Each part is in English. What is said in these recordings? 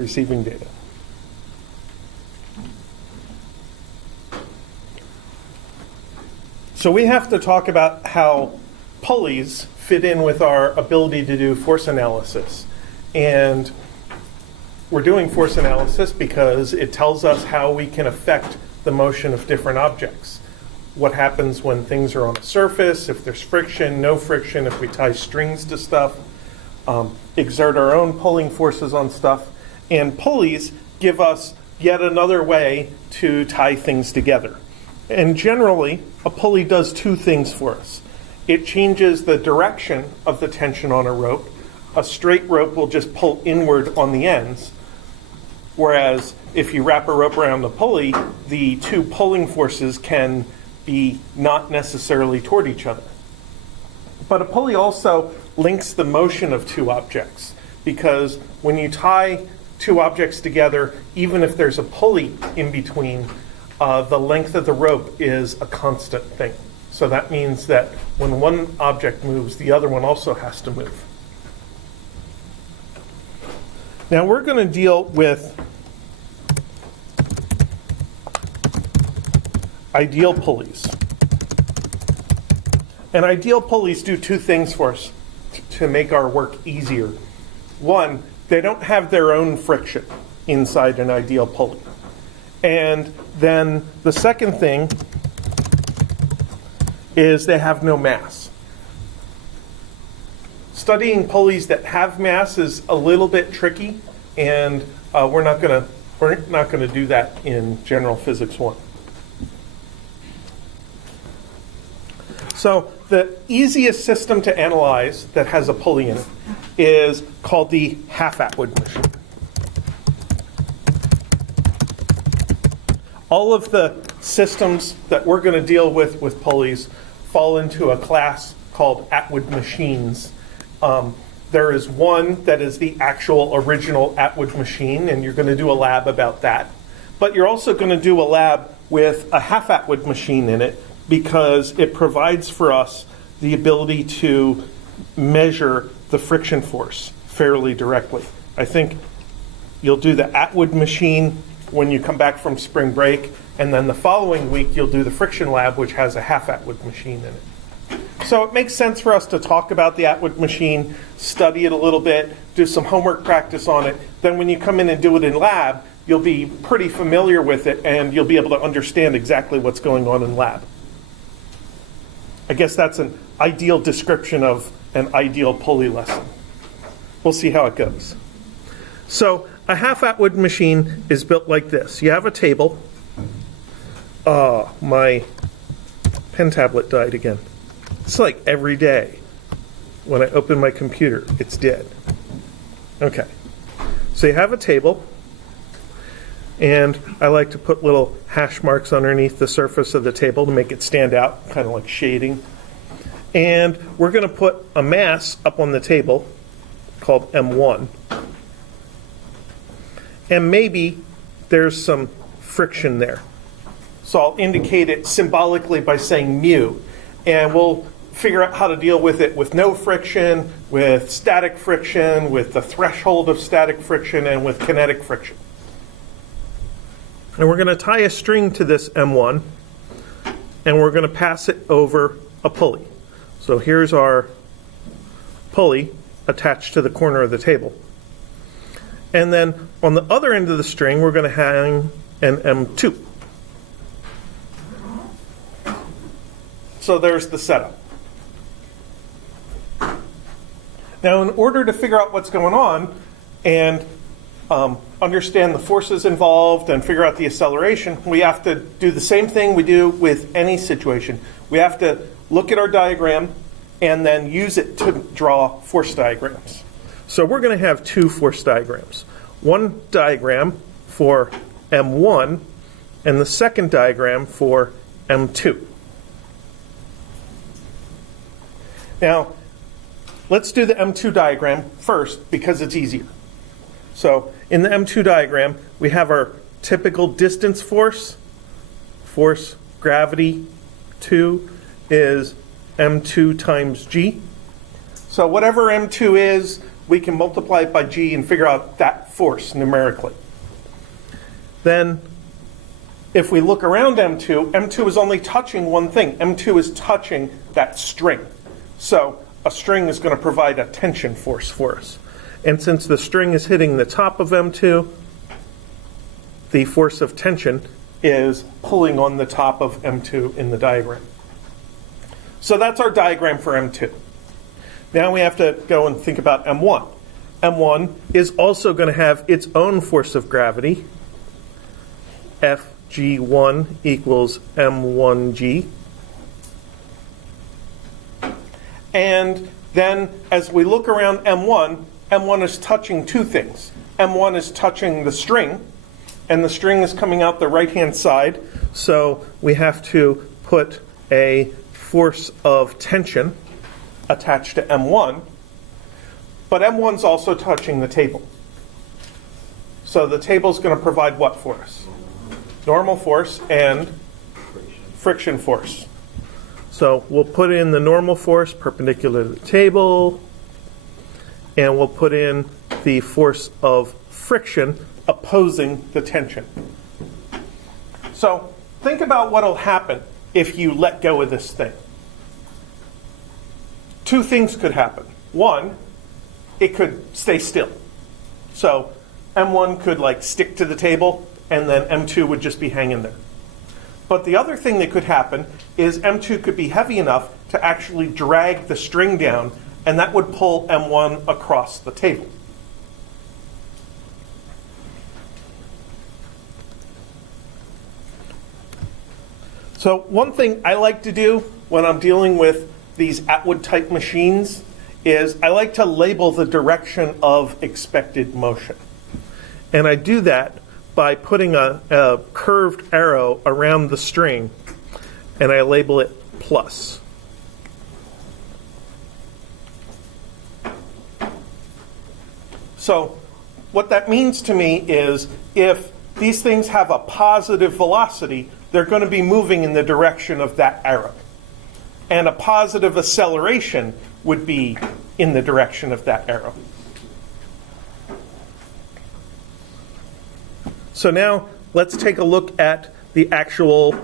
receiving data. So we have to talk about how pulleys fit in with our ability to do force analysis. And we're doing force analysis because it tells us how we can affect the motion of different objects. What happens when things are on a surface, if there's friction, no friction, if we tie strings to stuff, exert our own pulling forces on stuff. And pulleys give us yet another way to tie things together. And generally, a pulley does two things for us. It changes the direction of the tension on a rope. A straight rope will just pull inward on the ends, whereas if you wrap a rope around the pulley, the two pulling forces can be not necessarily toward each other. But a pulley also links the motion of two objects, because when you tie two objects together, even if there's a pulley in between, the length of the rope is a constant thing. So that means that when one object moves, the other one also has to move. Now we're going to deal with ideal pulleys. And ideal pulleys do two things for us to make our work easier. One, they don't have their own friction inside an ideal pulley. And then the second thing is they have no mass. Studying pulleys that have mass is a little bit tricky, and we're not going to do that in General Physics 1. So the easiest system to analyze that has a pulley in it is called the half-Atwood machine. All of the systems that we're going to deal with pulleys fall into a class called Atwood machines. There is one that is the actual original Atwood machine, and you're going to do a lab about that. But you're also going to do a lab with a half-Atwood machine in it, because it provides for us the ability to measure the friction force fairly directly. I think you'll do the Atwood machine when you come back from spring break, and then the following week you'll do the friction lab, which has a half-Atwood machine in it. So it makes sense for us to talk about the Atwood machine, study it a little bit, do some homework practice on it. Then when you come in and do it in lab, you'll be pretty familiar with it, and you'll be able to understand exactly what's going on in lab. I guess that's an ideal description of an ideal pulley lesson. We'll see how it goes. So a half-Atwood machine is built like this. You have a table. My pen tablet died again. It's like every day when I open my computer, it's dead. Okay. So you have a table, and I like to put little hash marks underneath the surface of the table to make it stand out, kind of like shading. And we're going to put a mass up on the table called M1. And maybe there's some friction there. So I'll indicate it symbolically by saying mu. And we'll figure out how to deal with it with no friction, with static friction, with the threshold of static friction, and with kinetic friction. And we're going to tie a string to this M1, and we're going to pass it over a pulley. So here's our pulley attached to the corner of the table. And then on the other end of the string, we're going to hang an M2. So there's the setup. Now, in order to figure out what's going on and understand the forces involved and figure out the acceleration, we have to do the same thing we do with any situation. We have to look at our diagram and then use it to draw force diagrams. So we're going to have two force diagrams. One diagram for M1 and the second diagram for M2. Now, let's do the M2 diagram first because it's easier. So in the M2 diagram, we have our typical distance force. Force gravity 2 is M2 times G. So whatever M2 is, we can multiply it by G and figure out that force numerically. Then if we look around M2, M2 is only touching one thing. M2 is touching that string. So a string is going to provide a tension force for us. And since the string is hitting the top of M2, the force of tension is pulling on the top of M2 in the diagram. So that's our diagram for M2. Now we have to go and think about M1. M1 is also going to have its own force of gravity. Fg1 equals M1g. And then as we look around M1, M1 is touching two things. M1 is touching the string, and the string is coming out the right-hand side, so we have to put a force of tension attached to M1, but M1's also touching the table. So the table's going to provide what for us? Normal force and friction force. So we'll put in the normal force perpendicular to the table, and we'll put in the force of friction opposing the tension. So think about what will happen if you let go of this thing. Two things could happen. One, it could stay still. So M1 could like stick to the table, and then M2 would just be hanging there. But the other thing that could happen is M2 could be heavy enough to actually drag the string down, and that would pull M1 across the table. So one thing I like to do when I'm dealing with these Atwood type machines is I like to label the direction of expected motion. And I do that by putting a curved arrow around the string, and I label it plus. So what that means to me is if these things have a positive velocity, they're going to be moving in the direction of that arrow. And a positive acceleration would be in the direction of that arrow. So now let's take a look at the actual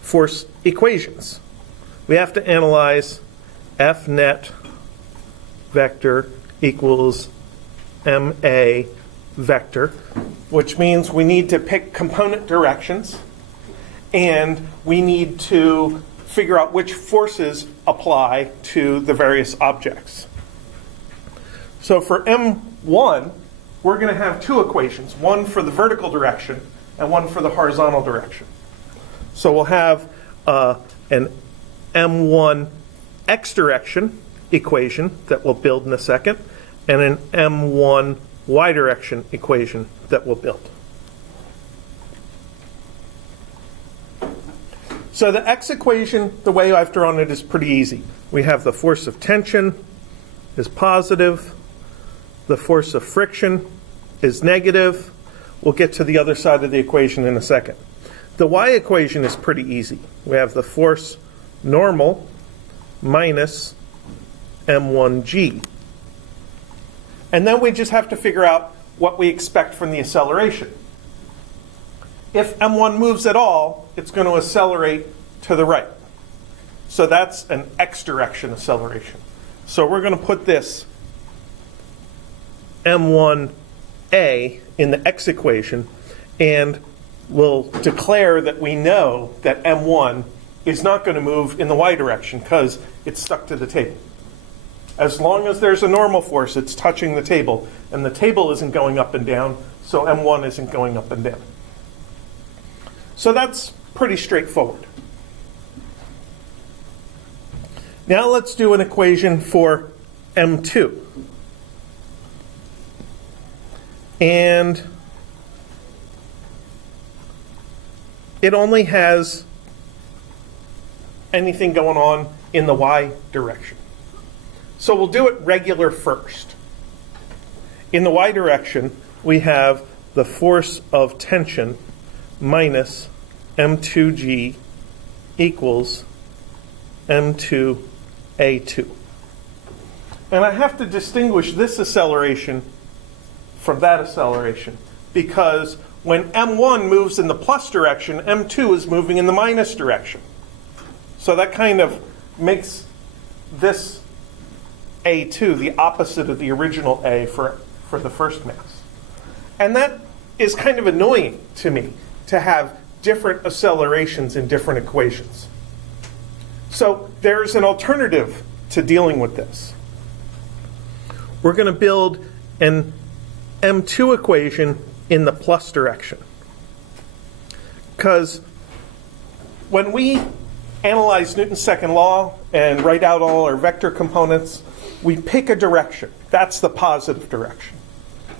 force equations. We have to analyze F net vector equals MA vector, which means we need to pick component directions, and we need to figure out which forces apply to the various objects. So for M1, we're going to have two equations, one for the vertical direction and one for the horizontal direction. So we'll have an M1 x direction equation that we'll build in a second, and an M1 y direction equation that we'll build. So the x equation, the way I've drawn it, is pretty easy. We have the force of tension is positive, the force of friction is negative. We'll get to the other side of the equation in a second. The y equation is pretty easy. We have the force normal minus m1g. And then we just have to figure out what we expect from the acceleration. If m1 moves at all, it's going to accelerate to the right. So that's an x direction acceleration. So we're going to put this m1a in the x equation, and we'll declare that we know that m1 is not going to move in the y direction because it's stuck to the table. As long as there's a normal force, it's touching the table, and the table isn't going up and down, so m1 isn't going up and down. So that's pretty straightforward. Now let's do an equation for m2. And it only has anything going on in the y direction. So we'll do it regular first. In the y direction, we have the force of tension minus m2g equals m2a2. And I have to distinguish this acceleration from that acceleration, because when m1 moves in the plus direction, m2 is moving in the minus direction. So that kind of makes this a2 the opposite of the original a for the first mass. And that is kind of annoying to me, to have different accelerations in different equations. So there's an alternative to dealing with this. We're going to build an m2 equation in the plus direction. Because when we analyze Newton's second law and write out all our vector components, we pick a direction. That's the positive direction.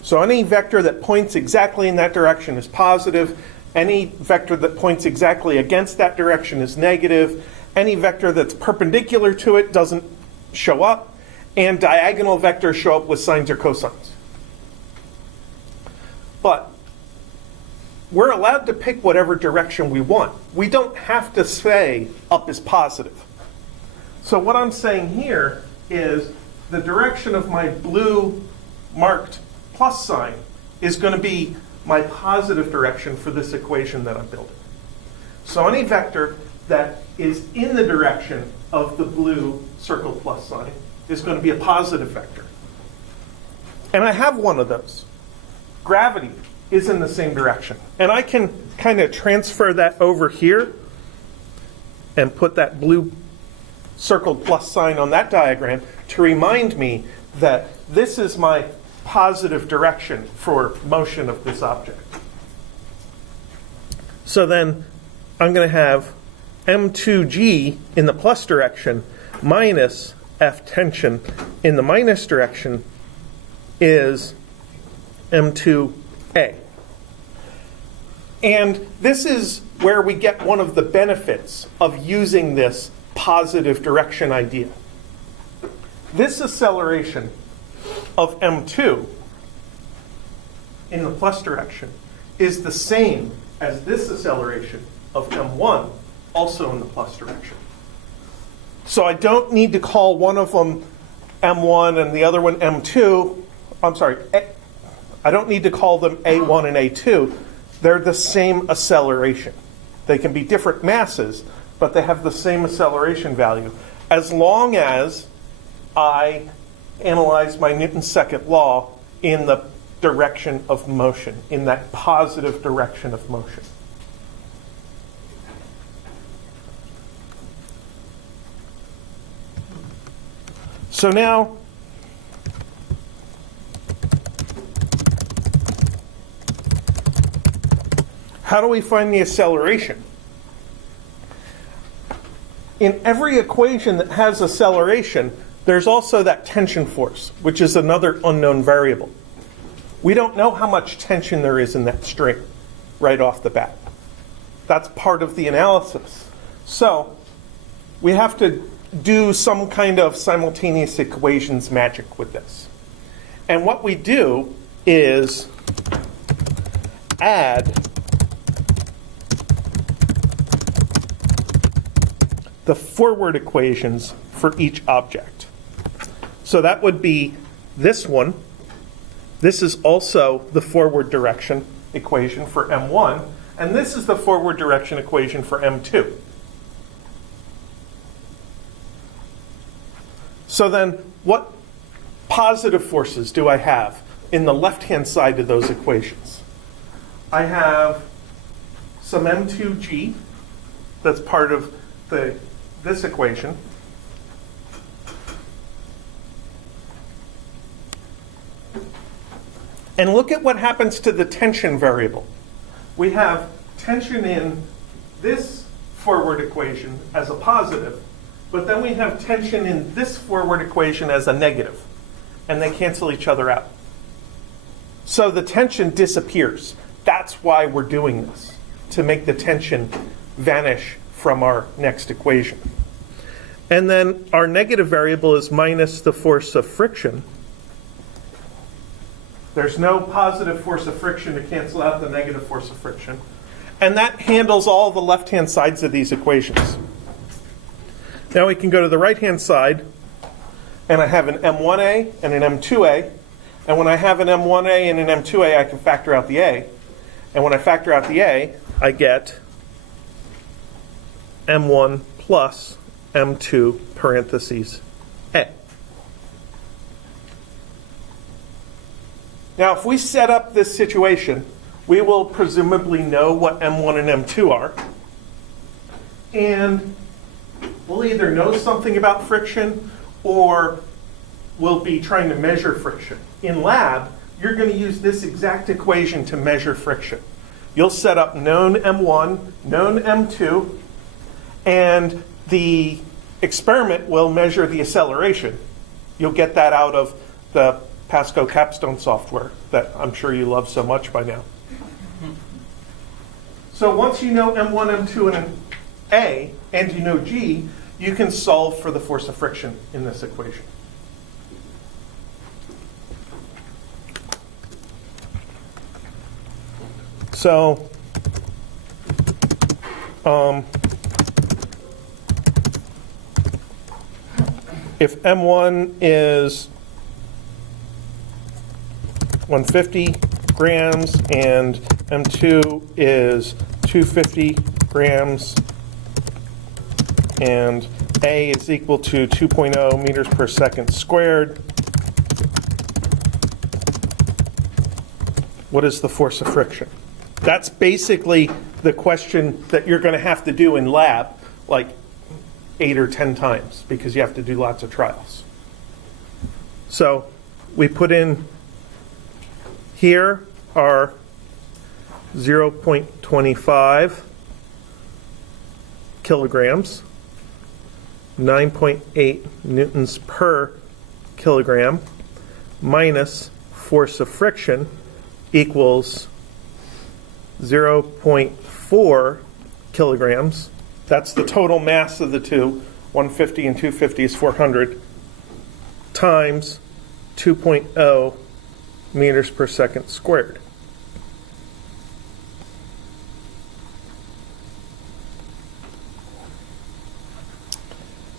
So any vector that points exactly in that direction is positive. Any vector that points exactly against that direction is negative. Any vector that's perpendicular to it doesn't show up. And diagonal vectors show up with sines or cosines. But we're allowed to pick whatever direction we want. We don't have to say up is positive. So what I'm saying here is the direction of my blue marked plus sign is going to be my positive direction for this equation that I'm building. So any vector that is in the direction of the blue circled plus sign is going to be a positive vector. And I have one of those. Gravity is in the same direction. And I can kind of transfer that over here and put that blue circled plus sign on that diagram to remind me that this is my positive direction for motion of this object. So then I'm going to have m2g in the plus direction minus F tension in the minus direction is m2a. And this is where we get one of the benefits of using this positive direction idea. This acceleration of m2 in the plus direction is the same as this acceleration of m1 also in the plus direction. So I don't need to call one of them m1 and the other one m2. I'm sorry, I don't need to call them a1 and a2. They're the same acceleration. They can be different masses, but they have the same acceleration value, as long as I analyze my Newton's second law in the direction of motion, in that positive direction of motion. So now, how do we find the acceleration? In every equation that has acceleration, there's also that tension force, which is another unknown variable. We don't know how much tension there is in that string right off the bat. That's part of the analysis. So we have to do some kind of simultaneous equations magic with this. And what we do is add the forward equations for each object. So that would be this one. This is also the forward direction equation for m1, and this is the forward direction equation for m2. So then what positive forces do I have in the left-hand side of those equations? I have some m2g that's part of this equation. And look at what happens to the tension variable. We have tension in this forward equation as a positive, but then we have tension in this forward equation as a negative, and they cancel each other out. So the tension disappears. That's why we're doing this, to make the tension vanish from our next equation. And then our negative variable is minus the force of friction. There's no positive force of friction to cancel out the negative force of friction. And that handles all the left-hand sides of these equations. Now we can go to the right-hand side and I have an M1A and an M2A. And when I have an M1A and an M2A, I can factor out the A. And when I factor out the A, I get M1 plus M2 parentheses A. Now, if we set up this situation, we will presumably know what M1 and M2 are. And we'll either know something about friction or we'll be trying to measure friction. In lab, you're going to use this exact equation to measure friction. You'll set up known M1, known M2, and the experiment will measure the acceleration. You'll get that out of the Pasco Capstone software that I'm sure you love so much by now. So once you know M1, M2, and A, and you know G, you can solve for the force of friction in this equation. So, if M1 is 150 grams and M2 is 250 grams and A is equal to 2.0 meters per second squared, what is the force of friction? That's basically the question that you're going to have to do in lab like 8 or 10 times because you have to do lots of trials. So we put in here are 0.25 kilograms, 9.8 newtons per kilogram, minus force of friction equals 0.4 kilograms. That's the total mass of the two. 150 and 250 is 400 times 2.0 meters per second squared.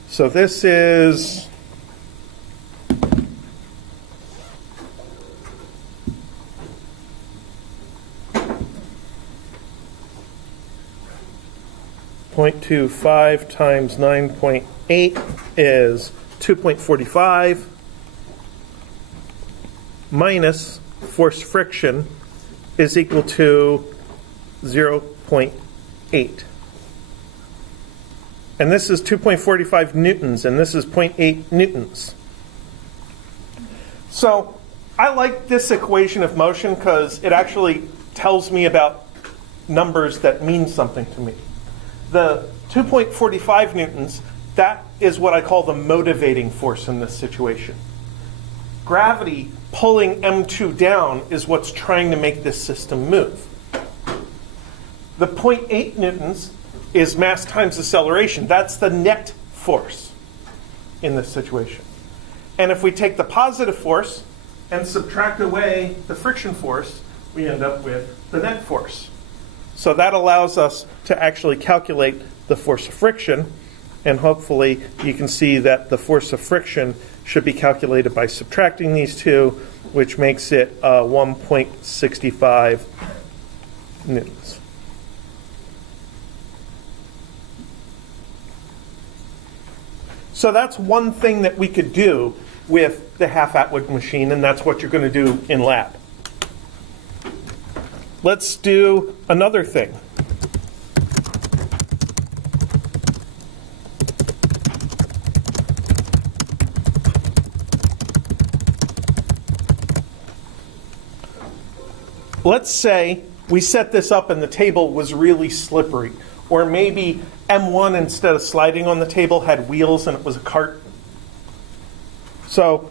So this is 0.25 times 9.8 is 2.45 minus force friction is equal to 0.8. And this is 2.45 newtons, and this is 0.8 newtons. So I like this equation of motion because it actually tells me about numbers that mean something to me. The 2.45 newtons, that is what I call the motivating force in this situation. Gravity pulling M2 down is what's trying to make this system move. The 0.8 newtons is mass times acceleration. That's the net force in this situation. And if we take the positive force and subtract away the friction force, we end up with the net force. So that allows us to actually calculate the force of friction, and hopefully you can see that the force of friction should be calculated by subtracting these two, which makes it 1.65 newtons. So that's one thing that we could do with the half-Atwood machine, and that's what you're going to do in lab. Let's do another thing. Let's say we set this up and the table was really slippery, or maybe M1, instead of sliding on the table, had wheels and it was a cart. So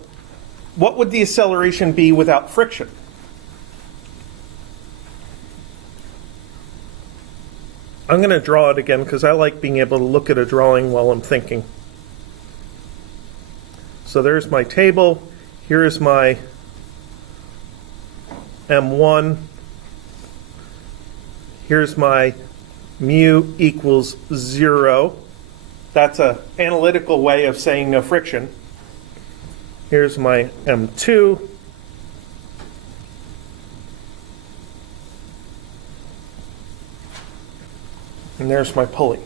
what would the acceleration be without friction? I'm going to draw it again because I like being able to look at a drawing while I'm thinking. So there's my table. Here's my M1. Here's my mu equals 0. That's an analytical way of saying no friction. Here's my M2. And there's my pulley.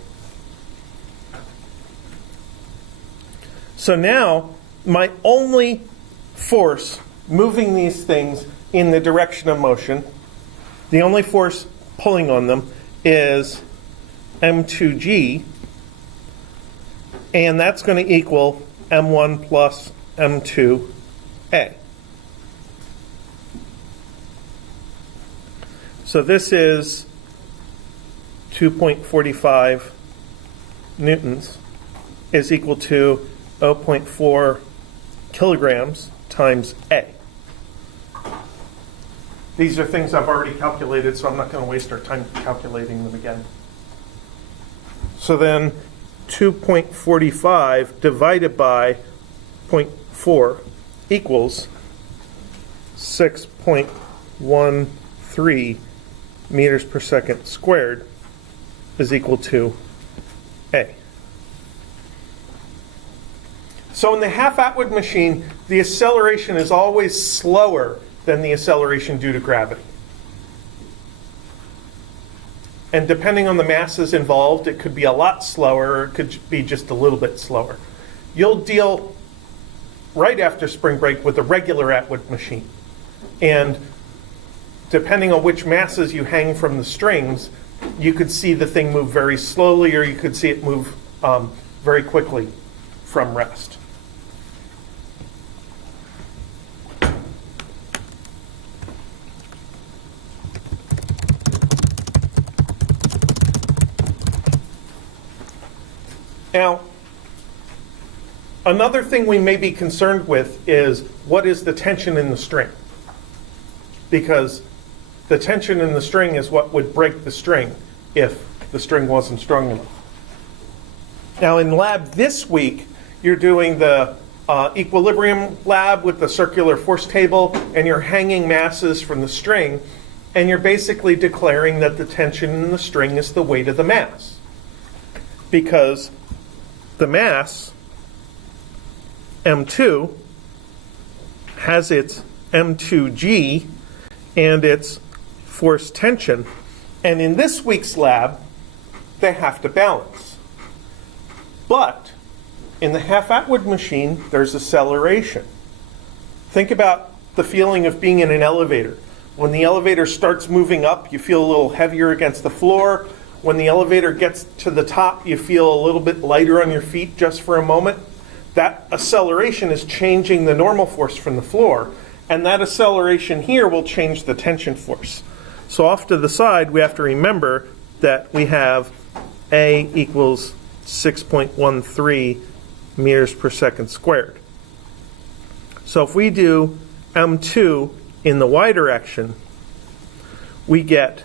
So now, my only force moving these things in the direction of motion, the only force pulling on them is M2G, and that's going to equal M1 plus M2A. So this is 2.45 newtons is equal to 0.4 kilograms times A. These are things I've already calculated, so I'm not going to waste our time calculating them again. So then 2.45 divided by 0.4 equals 6.13 meters per second squared is equal to A. So in the half-Atwood machine, the acceleration is always slower than the acceleration due to gravity. And depending on the masses involved, it could be a lot slower, or it could be just a little bit slower. You'll deal right after spring break with a regular Atwood machine. And depending on which masses you hang from the strings, you could see the thing move very slowly, or you could see it move very quickly from rest. Now, another thing we may be concerned with is what is the tension in the string? Because the tension in the string is what would break the string if the string wasn't strong enough. Now in lab this week, you're doing the equilibrium lab with the circular force table, and you're hanging masses from the string, and you're basically declaring that the tension in the string is the weight of the mass. Because the mass, M2, has its M2G and its force tension, and in this week's lab, they have to balance. But in the half-Atwood machine, there's acceleration. Think about the feeling of being in an elevator. When the elevator starts moving up, you feel a little heavier against the floor. When the elevator gets to the top, you feel a little bit lighter on your feet just for a moment. That acceleration is changing the normal force from the floor, and that acceleration here will change the tension force. So off to the side, we have to remember that we have A equals 6.13 meters per second squared. So if we do M2 in the y direction, we get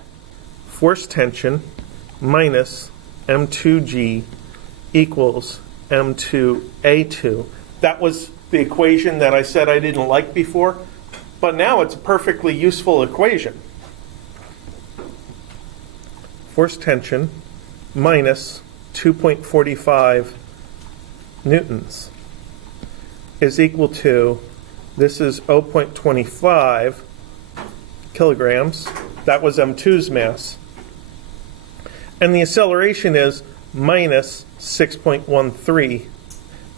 force tension minus M2G equals M2A2. That was the equation that I said I didn't like before, but now it's a perfectly useful equation. Force tension minus 2.45 newtons is equal to, this is 0.25 kilograms. That was M2's mass. And the acceleration is minus 6.13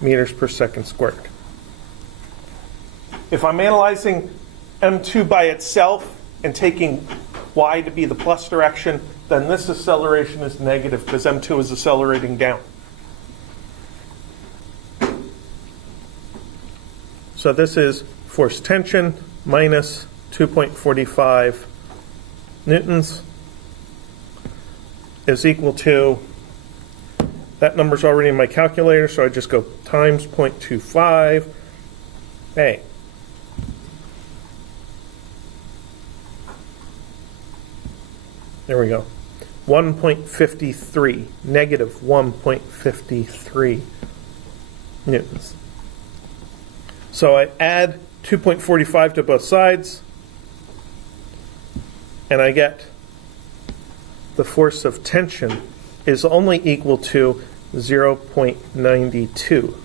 meters per second squared. If I'm analyzing M2 by itself and taking y to be the plus direction, then this acceleration is negative because M2 is accelerating down. So this is force tension minus 2.45 newtons is equal to, that number's already in my calculator, so I just go times 0.25 A. There we go. 1.53, negative 1.53 newtons. So I add 2.45 to both sides, and I get the force of tension is only equal to 0.92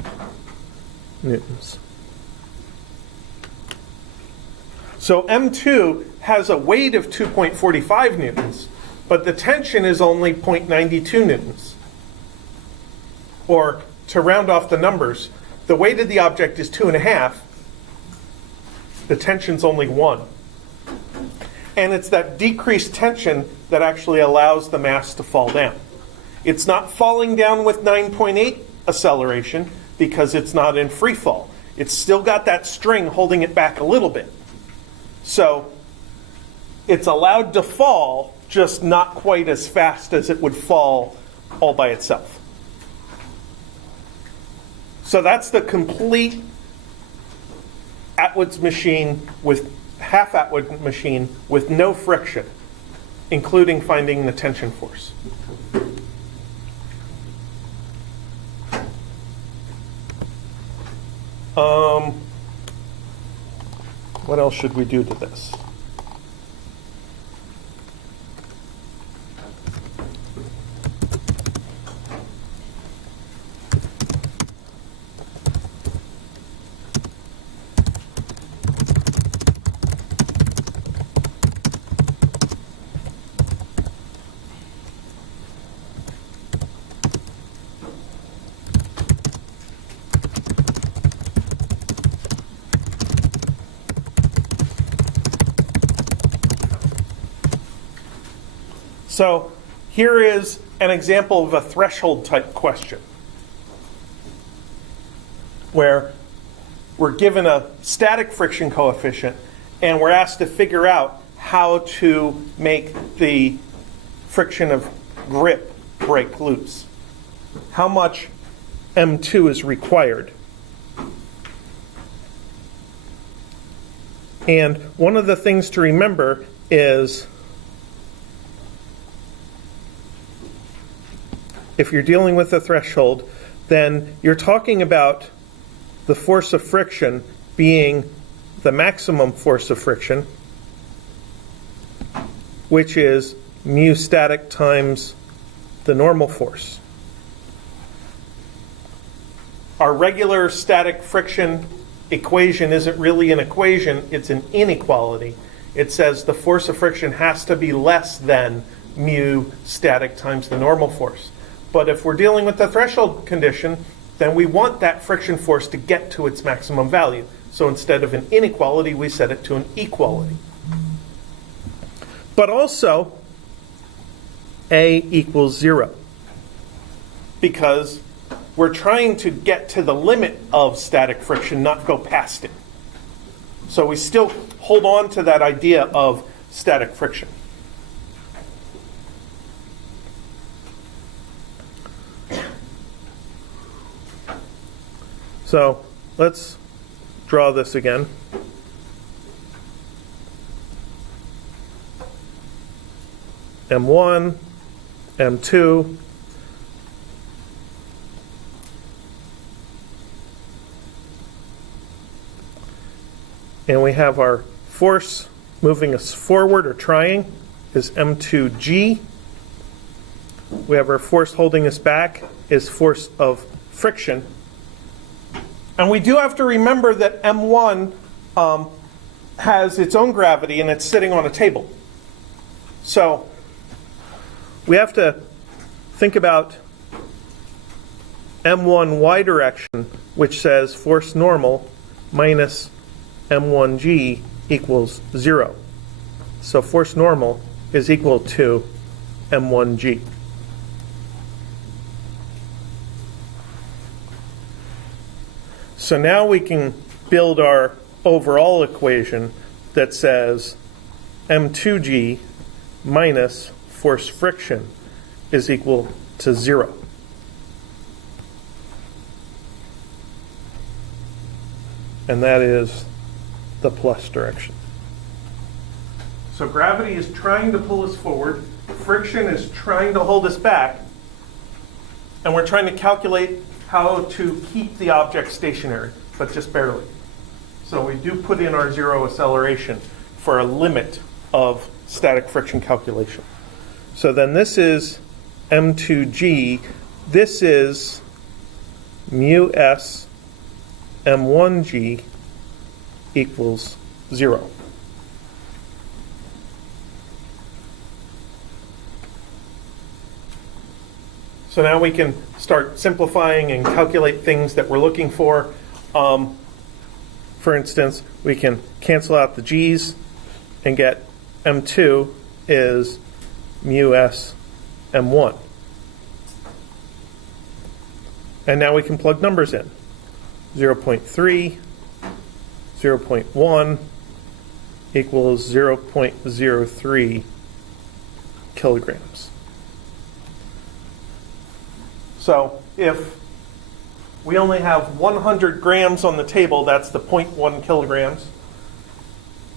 newtons. So M2 has a weight of 2.45 newtons, but the tension is only 0.92 newtons. Or to round off the numbers, the weight of the object is 2.5, the tension's only 1. And it's that decreased tension that actually allows the mass to fall down. It's not falling down with 9.8 acceleration because it's not in free fall. It's still got that string holding it back a little bit. So it's allowed to fall, just not quite as fast as it would fall all by itself. So that's the complete Atwood's machine with half Atwood machine with no friction, including finding the tension force. What else should we do to this? So here is an example of a threshold type question where we're given a static friction coefficient and we're asked to figure out how to make the friction of grip break loose. How much M2 is required? And one of the things to remember is if you're dealing with a threshold, then you're talking about the force of friction being the maximum force of friction, which is mu static times the normal force. Our regular static friction equation isn't really an equation, it's an inequality. It says the force of friction has to be less than mu static times the normal force. But if we're dealing with the threshold condition, then we want that friction force to get to its maximum value. So instead of an inequality, we set it to an equality. But also, A equals 0. Because we're trying to get to the limit of static friction, not go past it. So we still hold on to that idea of static friction. So let's draw this again. M1, M2, and we have our force moving us forward or trying is M2G. We have our force holding us back is force of friction. And we do have to remember that M1 has its own gravity and it's sitting on a table. So we have to think about M1 y direction, which says force normal minus M1g equals 0. So force normal is equal to M1g. So now we can build our overall equation that says M2g minus force friction is equal to 0. And that is the plus direction. So gravity is trying to pull us forward, friction is trying to hold us back, and we're trying to calculate how to keep the object stationary, but just barely. So we do put in our 0 acceleration for a limit of static friction calculation. So then this is M2g, this is mu s M1g equals 0. So now we can start simplifying and calculate things that we're looking for. For instance, we can cancel out the g's and get M2 is mu s M1. And now we can plug numbers in. 0.3, 0.1 equals 0.03 kilograms. So if we only have 100 grams on the table, that's the 0.1 kilograms,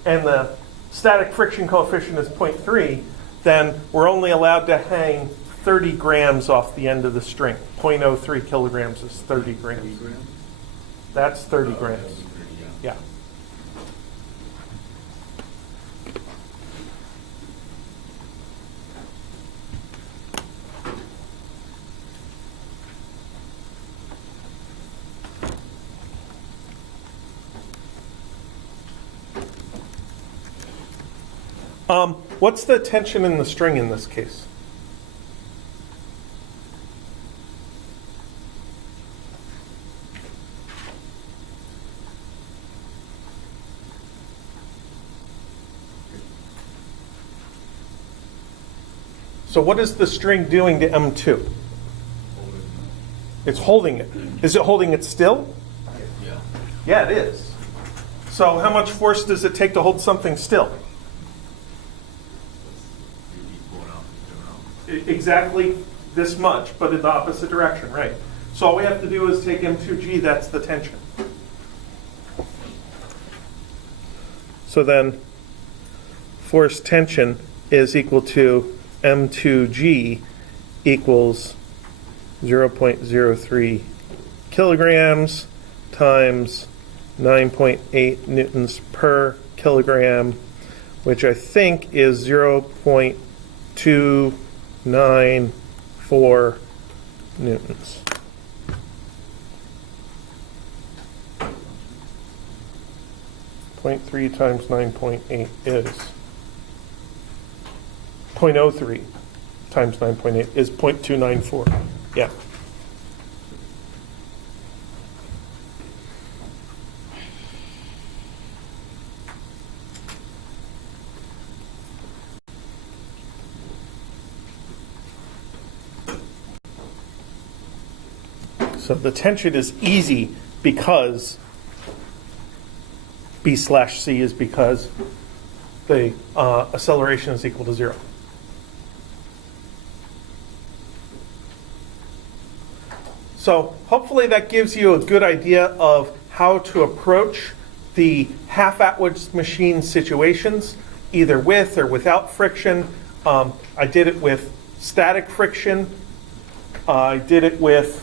and the static friction coefficient is 0.3, then we're only allowed to hang 30 grams off the end of the string. 0.03 kilograms is 30 grams. That's 30 grams. Yeah. What's the tension in the string in this case? So what is the string doing to M2? It's holding it. Is it holding it still? Yeah. Yeah, it is. So how much force does it take to hold something still? Exactly this much, but in the opposite direction, right? So all we have to do is take M2G, that's the tension. So then force tension is equal to M2G equals 0.03 kilograms times 9.8 newtons per kilogram, which I think is 0.294 newtons. Point 0.3 times 9.8 is 0.03 times 9.8 is 0.294. Yeah. So the tension is easy because B/C is because the acceleration is equal to 0. So hopefully that gives you a good idea of how to approach the half-Atwood machine situations, either with or without friction. I did it with static friction. I did it with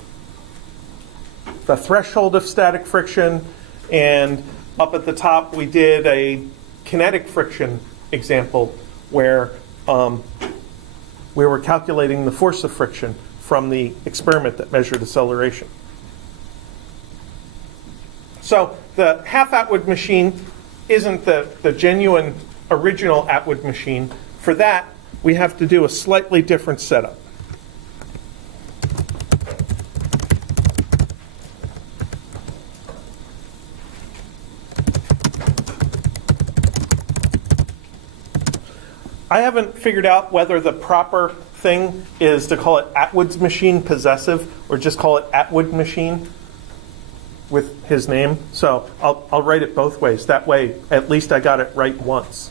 the threshold of static friction, and up at the top we did a kinetic friction example where we were calculating the force of friction from the experiment that measured acceleration. So the half-Atwood machine isn't the genuine original Atwood machine. For that, we have to do a slightly different setup. I haven't figured out whether the proper thing is to call it Atwood's machine possessive or just call it Atwood machine with his name. So I'll write it both ways. That way, at least I got it right once.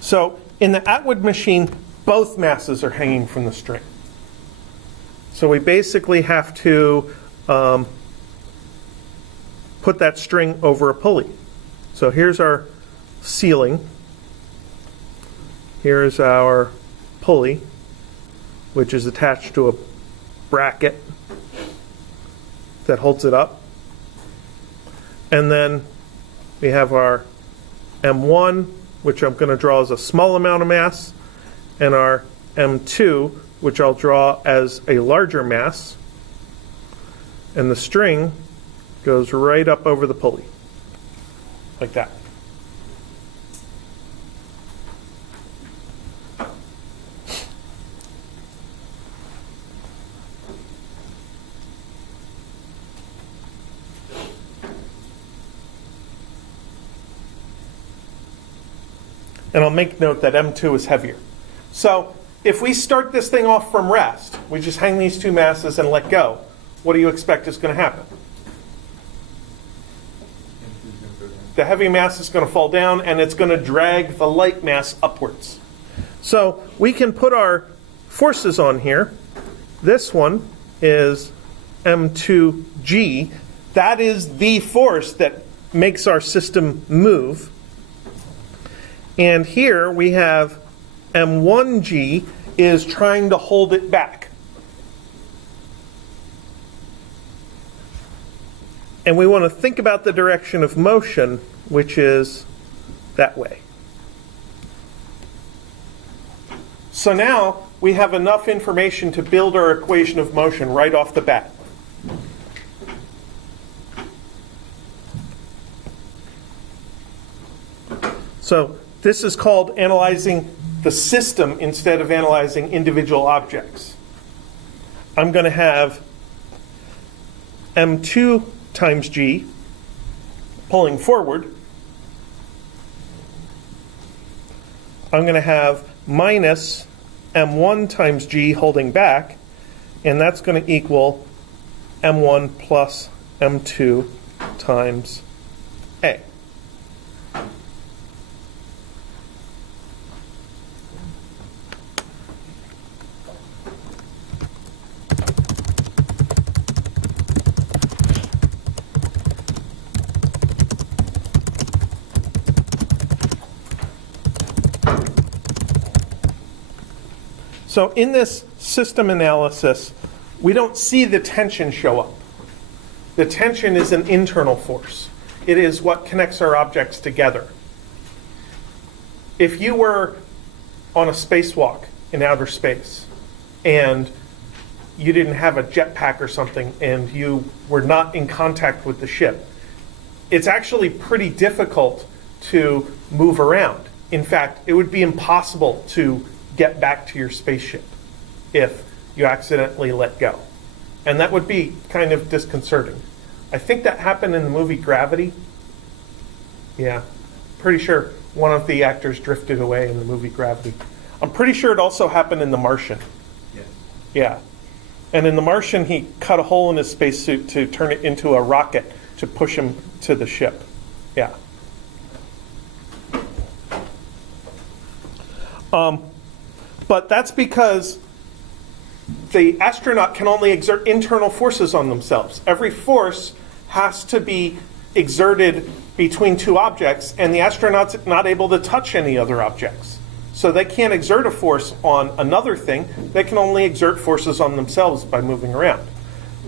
So in the Atwood machine, both masses are hanging from the string. So we basically have to put that string over a pulley. So here's our ceiling. Here's our pulley, which is attached to a bracket that holds it up. And then we have our M1, which I'm going to draw as a small amount of mass, and our M2, which I'll draw as a larger mass, and the string goes right up over the pulley. like that. And I'll make note that M2 is heavier. So if we start this thing off from rest, we just hang these two masses and let go, what do you expect is going to happen? The heavy mass is going to fall down and it's going to drag the light mass upwards. So we can put our forces on here. This one is M2G. That is the force that makes our system move. And here we have M1G is trying to hold it back. And we want to think about the direction of motion, which is that way. So now we have enough information to build our equation of motion right off the bat. So this is called analyzing the system instead of analyzing individual objects. I'm going to have M2 times G pulling forward. I'm going to have minus M1 times G holding back, and that's going to equal M1 plus M2 times A. So in this system analysis, we don't see the tension show up. The tension is an internal force. It is what connects our objects together. If you were on a spacewalk in outer space and you didn't have a jetpack or something and you were not in contact with the ship, it's actually pretty difficult to move around. In fact, it would be impossible to get back to your spaceship if you accidentally let go. And that would be kind of disconcerting. I think that happened in the movie Gravity. Yeah, pretty sure one of the actors drifted away in the movie Gravity. I'm pretty sure it also happened in The Martian. Yes. Yeah. And in The Martian, he cut a hole in his spacesuit to turn it into a rocket to push him to the ship. Yeah. But that's because the astronaut can only exert internal forces on themselves. Every force has to be exerted between two objects, and the astronaut's not able to touch any other objects. So they can't exert a force on another thing. They can only exert forces on themselves by moving around.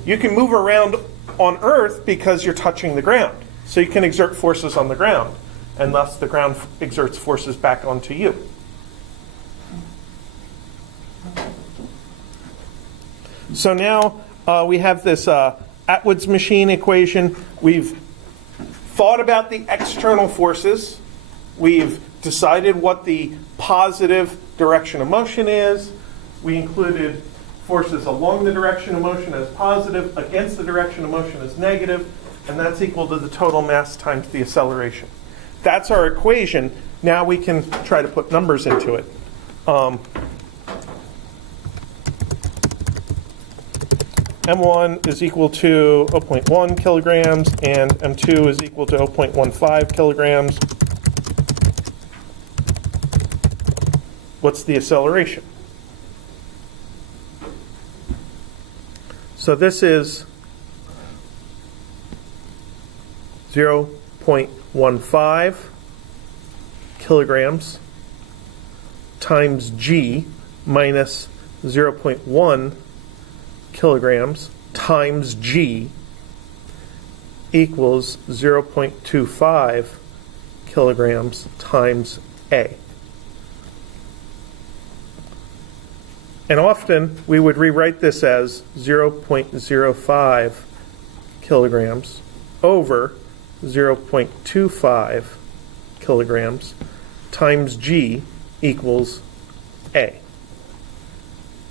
You can move around on Earth because you're touching the ground. So you can exert forces on the ground, and thus the ground exerts forces back onto you. So now we have this Atwood's machine equation. We've thought about the external forces. We've decided what the positive direction of motion is. We included forces along the direction of motion as positive, against the direction of motion as negative, and that's equal to the total mass times the acceleration. That's our equation. Now we can try to put numbers into it. M1 is equal to 0.1 kilograms, and M2 is equal to 0.15 kilograms. What's the acceleration? So this is 0.15 kilograms times G minus 0.1 kilograms times G equals 0.25 kilograms times A. And often we would rewrite this as 0.05 kilograms over 0.25 kilograms times G equals A.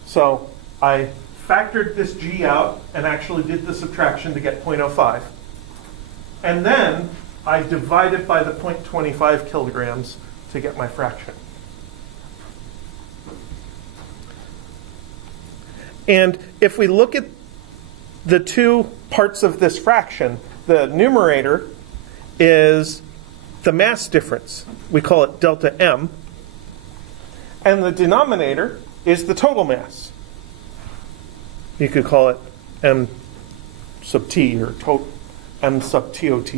So I factored this G out and actually did the subtraction to get 0.05. And then I divided by the 0.25 kilograms to get my fraction. And if we look at the two parts of this fraction, the numerator is the mass difference. We call it delta M. And the denominator is the total mass. You could call it M sub T or M sub TOT.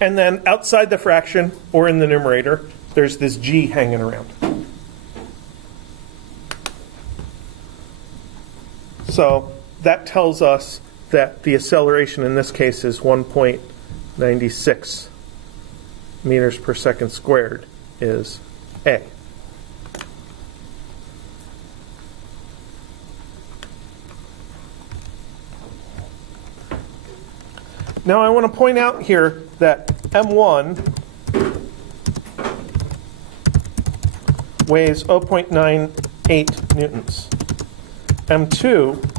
And then outside the fraction, or in the numerator, there's this G hanging around. So that tells us that the acceleration in this case is 1.96 meters per second squared is A. Now I want to point out here that M1 weighs 0.98 newtons. M2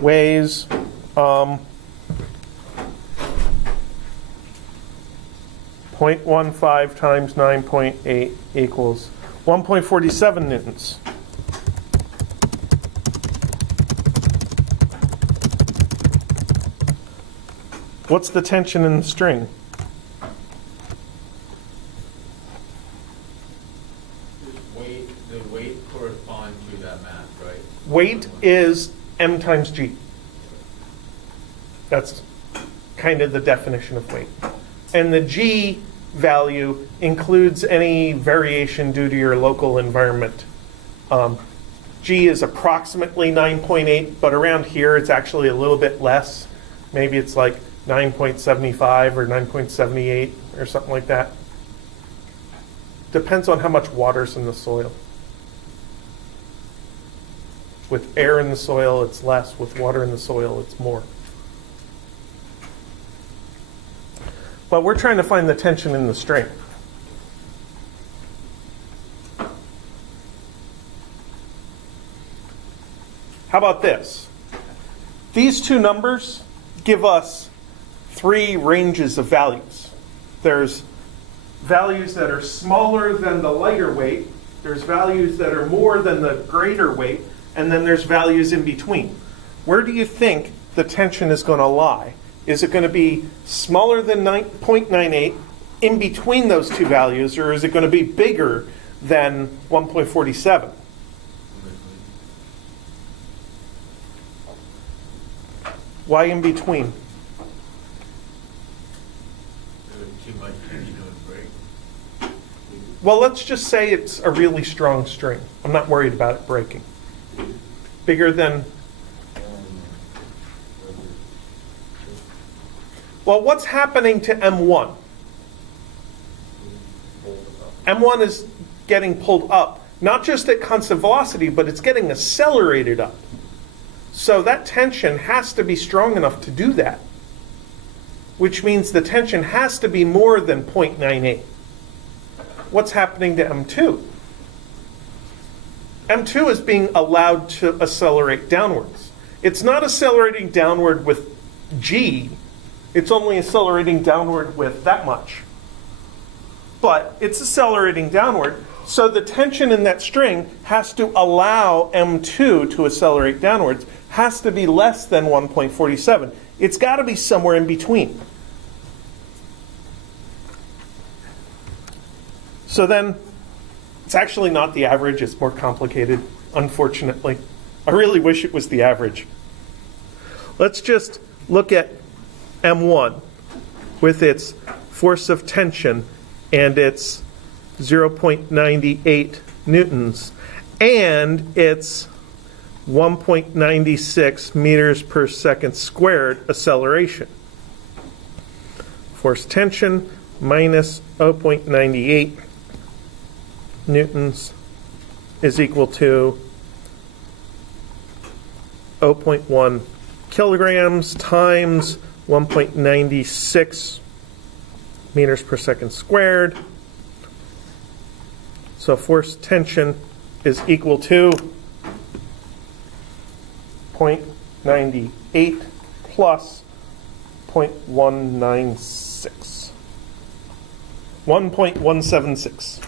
weighs 0.15 times 9.8 equals 1.47 newtons. What's the tension in the string? The weight corresponds to that mass, right? Weight is M times G. That's kind of the definition of weight. And the G value includes any variation due to your local environment. G is approximately 9.8, but around here it's actually a little bit less. Maybe it's like 9.75 or 9.78 or something like that. Depends on how much water's in the soil. With air in the soil, it's less. With water in the soil, it's more. But we're trying to find the tension in the string. How about this? These two numbers give us three ranges of values. There's values that are smaller than the lighter weight, there's values that are more than the greater weight, and then there's values in between. Where do you think the tension is going to lie? Is it going to be smaller than 0.98 in between those two values, or is it going to be bigger than 1.47? Why in between? Too much energy to break. Well, let's just say it's a really strong string. I'm not worried about it breaking. Bigger than... Well, what's happening to M1? M1 is getting pulled up, not just at constant velocity, but it's getting accelerated up. So that tension has to be strong enough to do that, which means the tension has to be more than 0.98. What's happening to M2? M2 is being allowed to accelerate downwards. It's not accelerating downward with G, it's only accelerating downward with that much. But it's accelerating downward, so the tension in that string has to allow M2 to accelerate downwards, has to be less than 1.47. It's got to be somewhere in between. So then, it's actually not the average, it's more complicated, unfortunately. I really wish it was the average. Let's just look at M1 with its force of tension and its 0.98 newtons and its 1.96 meters per second squared acceleration. Force tension minus 0.98 newtons is equal to 0.1 kilograms times 1.96 meters per second squared. So force tension is equal to 0.98 plus 0.196. 1.176.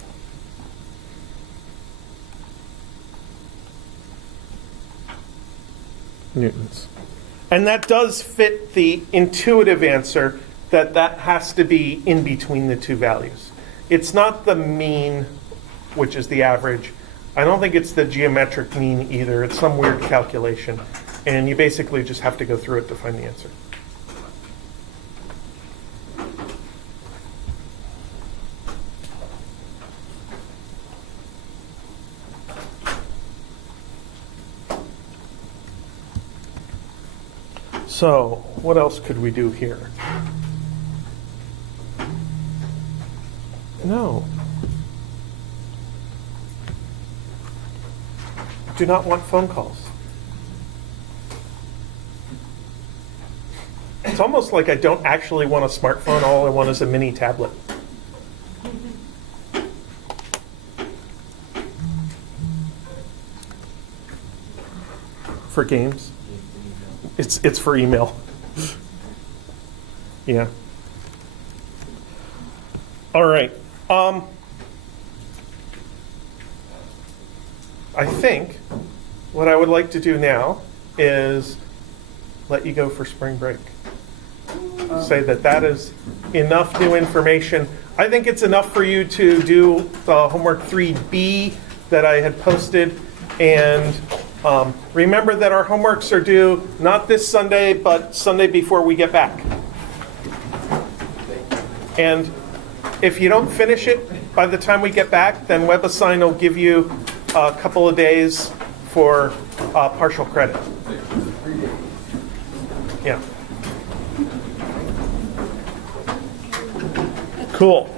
Newtons. And that does fit the intuitive answer that that has to be in between the two values. It's not the mean, which is the average. I don't think it's the geometric mean either. It's some weird calculation. And you basically just have to go through it to find the answer. So, what else could we do here? No. Do not want phone calls. It's almost like I don't actually want a smartphone. All I want is a mini tablet. For games? It's for email. Yeah. All right. I think what I would like to do now is let you go for spring break. Say that is enough new information. I think it's enough for you to do the homework 3B that I had posted. And remember that our homeworks are due not this Sunday, but Sunday before we get back. And if you don't finish it by the time we get back, then WebAssign will give you a couple of days for partial credit. Yeah. Cool.